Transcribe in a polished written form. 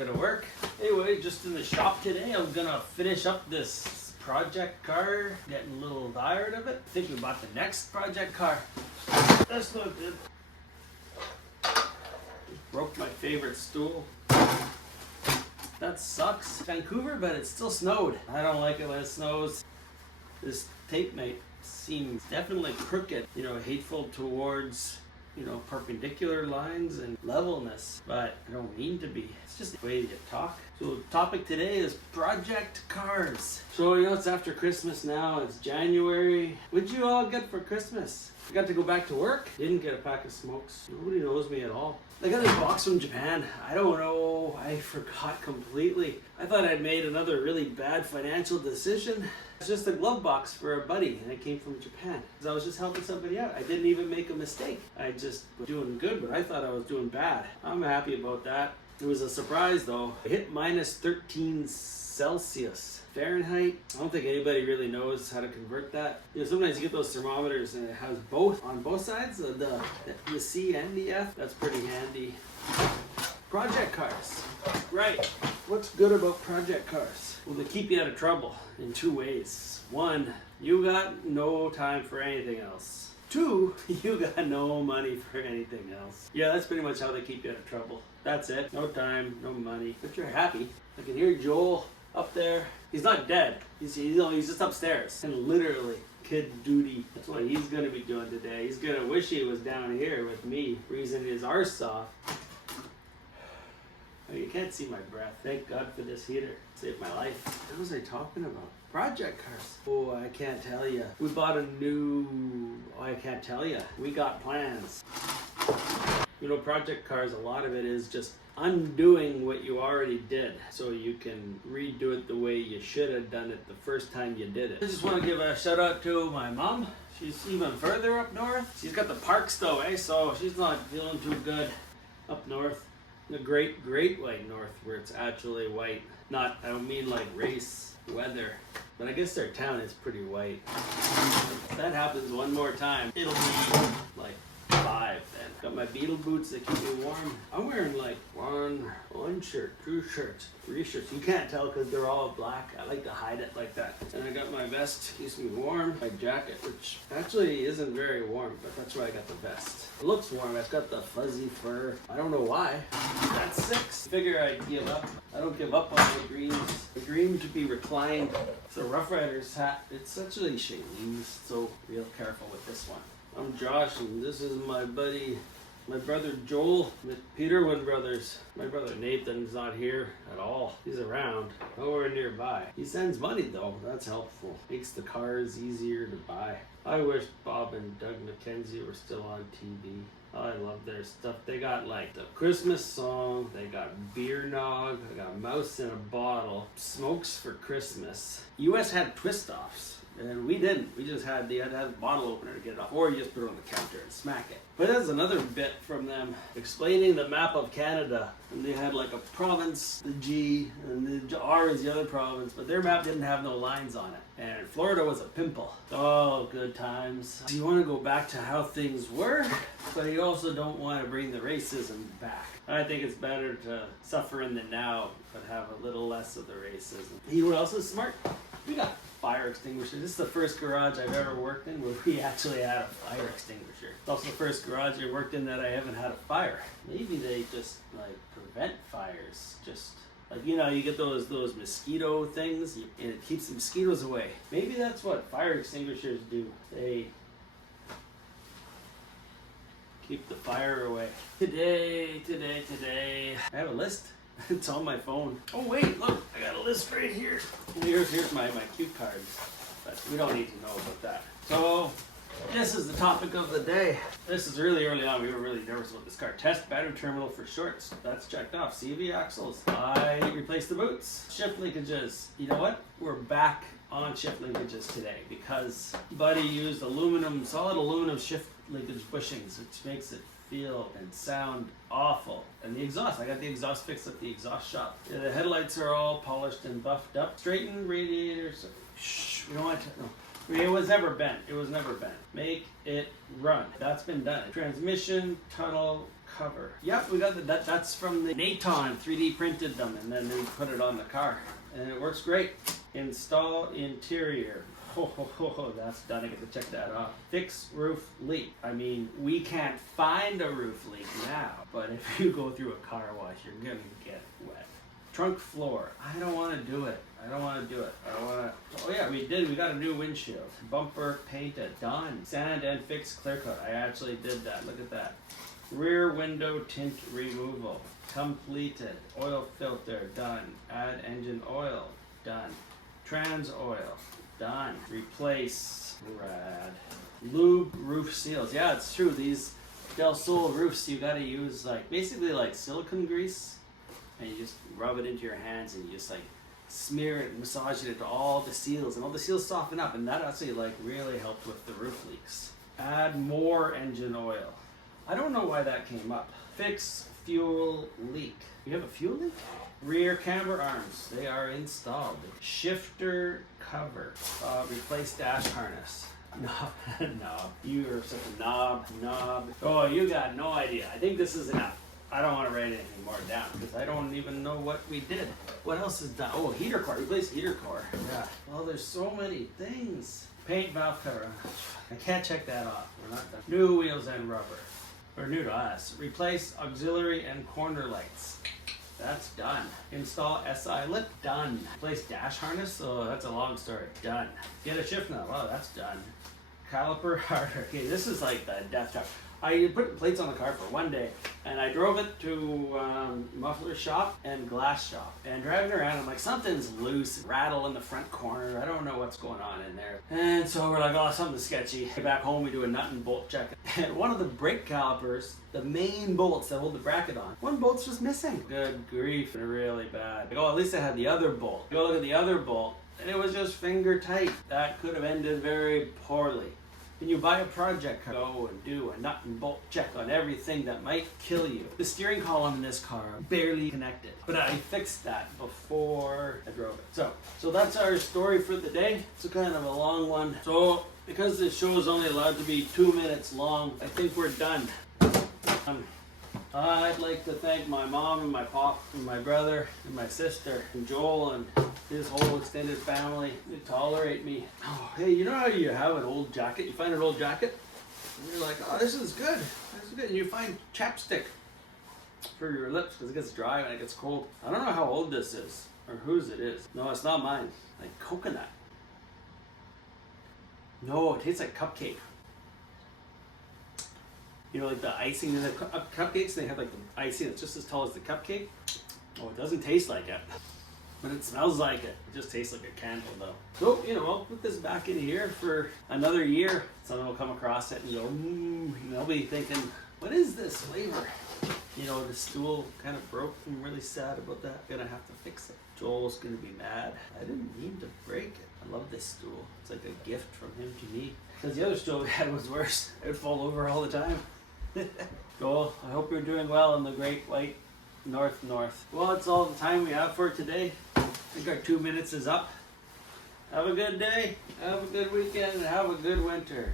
out of work. Anyway, just in the shop today, I'm gonna finish up this project car. Getting a little tired of it. I think we bought the next project car. That's not good. Just broke my favorite stool. That sucks. Vancouver, but it still snowed. I don't like it when it snows. This tape might seem definitely crooked, hateful towards, perpendicular lines and levelness, but I don't mean to be. It's just the way you talk. So the topic today is project cars. So, it's after Christmas now. It's January. What'd you all get for Christmas? I got to go back to work. Didn't get a pack of smokes. Nobody knows me at all. I got this box from Japan. I don't know. I forgot completely. I thought I'd made another really bad financial decision. It's just a glove box for a buddy, and it came from Japan. I was just helping somebody out. I didn't even make a mistake. I just was doing good, but I thought I was doing bad. I'm happy about that. It was a surprise, though. I hit minus 13 Celsius. Fahrenheit. I don't think anybody really knows how to convert that. Sometimes you get those thermometers and it has both on both sides, the C and the F. That's pretty handy. Project cars. Right. What's good about project cars? Well, they keep you out of trouble in two ways. One, you got no time for anything else. Two, you got no money for anything else. Yeah, that's pretty much how they keep you out of trouble. That's it. No time, no money. But you're happy. I can hear Joel up there. He's not dead. He's just upstairs. And literally, kid duty. That's what he's going to be doing today. He's going to wish he was down here with me, freezing his arse off. Oh, you can't see my breath. Thank God for this heater. Saved my life. What was I talking about? Project cars. Oh, I can't tell you. We bought a new... Oh, I can't tell you. We got plans. Project cars, a lot of it is just undoing what you already did so you can redo it the way you should have done it the first time you did it. I just want to give a shout out to my mom. She's even further up north. She's got the parks though, so she's not feeling too good up north. The great white north where it's actually white. I don't mean like race, weather, but I guess their town is pretty white. If that happens one more time, it'll be like 5 then. Got my Beetle boots that keep me warm. I'm wearing like one shirt, 2 shirts, 3 shirts. You can't tell because they're all black. I like to hide it like that. And I got my vest, keeps me warm. My jacket, which actually isn't very warm, but that's why I got the vest. It looks warm. It's got the fuzzy fur. I don't know why. That's 6. Figure I'd give up. I don't give up on the greens. The green to be reclined. It's a Rough Riders hat. It's actually shaleen, so real careful with this one. I'm Josh, and this is my buddy, my brother Joel, the Peterwin brothers. My brother Nathan's not here at all. He's around, nowhere nearby. He sends money though, that's helpful. Makes the cars easier to buy. I wish Bob and Doug McKenzie were still on TV. I love their stuff. They got like the Christmas song, they got Beer Nog, they got Mouse in a Bottle, Smokes for Christmas. US had twist-offs. And we didn't. You had to have a bottle opener to get it off. Or you just put it on the counter and smack it. But that's another bit from them explaining the map of Canada. And they had like a province, the G, and the R is the other province. But their map didn't have no lines on it. And Florida was a pimple. Oh, good times. You want to go back to how things were, but you also don't want to bring the racism back. I think it's better to suffer in the now, but have a little less of the racism. You know what else is smart? We got fire extinguisher. This is the first garage I've ever worked in where we actually had a fire extinguisher. It's also the first garage I worked in that I haven't had a fire. Maybe they just like prevent fires. Just like, you get those mosquito things and it keeps the mosquitoes away. Maybe that's what fire extinguishers do. They keep the fire away. Today. I have a list. It's on my phone. Oh wait, look, I got a list right here. Here's my cue cards, but we don't need to know about that. So this is the topic of the day. This is really early on. We were really nervous about this car. Test battery terminal for shorts. That's checked off. CV axles. I replaced the boots. Shift linkages. You know what? We're back on shift linkages today because Buddy used solid aluminum shift linkage bushings, which makes it feel and sound awful. And the exhaust, I got the exhaust fixed at the exhaust shop. Yeah, the headlights are all polished and buffed up. Straighten radiators. Shh, we don't want to. No. It was never bent. It was never bent. Make it run. That's been done. Transmission tunnel cover. Yep, we got that's from the Naton. 3D printed them and then they put it on the car. And it works great. Install interior. That's done. I get to check that off. Fix roof leak. I mean, we can't find a roof leak now, but if you go through a car wash, you're gonna get wet. Trunk floor. I don't want to do it. I don't want to do it. I don't want to. Oh yeah, we did. We got a new windshield. Bumper painted. Done. Sand and fix clear coat. I actually did that. Look at that. Rear window tint removal. Completed. Oil filter. Done. Add engine oil. Done. Trans oil. Done. Replace. Rad. Lube roof seals. Yeah, it's true. These Delsol roofs, you got to use basically like silicone grease. And you just rub it into your hands and you just smear it and massage it into all the seals and all the seals soften up, and that actually really helped with the roof leaks. Add more engine oil. I don't know why that came up. Fix fuel leak. You have a fuel leak? Rear camber arms, they are installed. Shifter cover. Replace dash harness. Knob. You are such a knob. Oh, you got no idea. I think this is enough. I don't want to write anything more down because I don't even know what we did. What else is done? Oh, heater core. Replace heater core. Yeah. Well, there's so many things. Paint valve cover. I can't check that off. We're not done. New wheels and rubber. Or new to us. Replace auxiliary and corner lights. That's done. Install SI lip. Done. Replace dash harness. Oh, that's a long story. Done. Get a shift knob. Oh, that's done. Caliper harder. Okay, this is like the death trap. I put plates on the car for one day, and I drove it to muffler shop and glass shop. And driving around, I'm like, something's loose, rattle in the front corner. I don't know what's going on in there. And so we're like, oh, something's sketchy. Back home, we do a nut and bolt check. And one of the brake calipers, the main bolts that hold the bracket on, one bolt's just missing. Good grief, really bad. I go, at least I had the other bolt. I go look at the other bolt, and it was just finger tight. That could have ended very poorly. When you buy a project car, go and do a nut and bolt check on everything that might kill you. The steering column in this car barely connected, but I fixed that before I drove it. So that's our story for the day. It's a kind of a long one. So because this show is only allowed to be 2 minutes long, I think we're done. I'd like to thank my mom and my pop and my brother and my sister and Joel and his whole extended family. They tolerate me. Oh, hey, you know how you have an old jacket? You find an old jacket and you're like, oh, this is good. This is good. And you find chapstick for your lips because it gets dry when it gets cold. I don't know how old this is or whose it is. No, it's not mine. Like coconut. No, it tastes like cupcake. You know, like the icing in the cupcakes, they have like the icing that's just as tall as the cupcake. Oh, it doesn't taste like it, but it smells like it. It just tastes like a candle though. So, you know, I'll put this back in here for another year. Someone will come across it and go, and they'll be thinking, what is this flavor? You know, the stool kind of broke. I'm really sad about that. Gonna have to fix it. Joel's gonna be mad. I didn't mean to break it. I love this stool. It's like a gift from him to me. Because the other stool we had was worse. It would fall over all the time. Joel, I hope you're doing well in the great white north. Well, that's all the time we have for today. I think our 2 minutes is up. Have a good day, have a good weekend, and have a good winter.